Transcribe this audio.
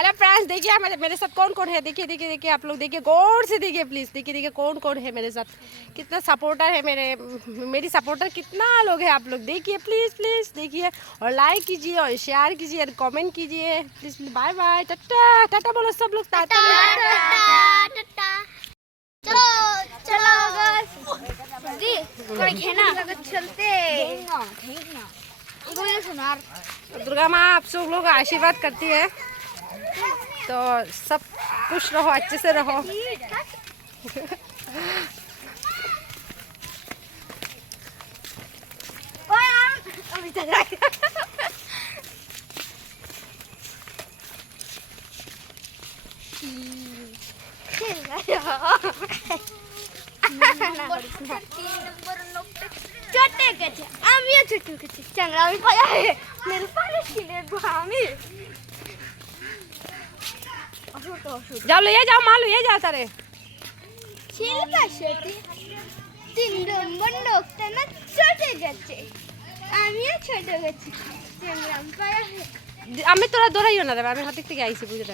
Hello friends, देखिए मेरे साथ कौन कौन है। देखिए देखिए देखिए, आप लोग देखिए, गौर से देखिए प्लीज़। देखिए देखिए कौन कौन है मेरे साथ, कितना सपोर्टर है मेरी सपोर्टर कितना लोग हैं। आप लोग देखिए प्लीज़ प्लीज़ देखिए, और लाइक कीजिए और शेयर कीजिए और कमेंट कीजिए please please. Bye bye, tata tata बोलो सब लोग, टाटा। चलो चलो दी कोई खेना चलते दुर्गा माँ आप सब लोग आशीर्वाद करती है, तो सब खुश रहो, अच्छे से रहो। छोटे गचे आमिया छोटे गचे चंगला भी पाया है मेरे पास किले भामी जाओ ले जाओ, माल ले जाओ तारे। शिल्पा शेट्टी 3 नंबर लोकताना छोटे गचे आमिया छोटे गचे चंगला भी पाया है। আমি তোরা দৌড়াইও না রে, আমি হাতিক থেকে আইছি বুঝে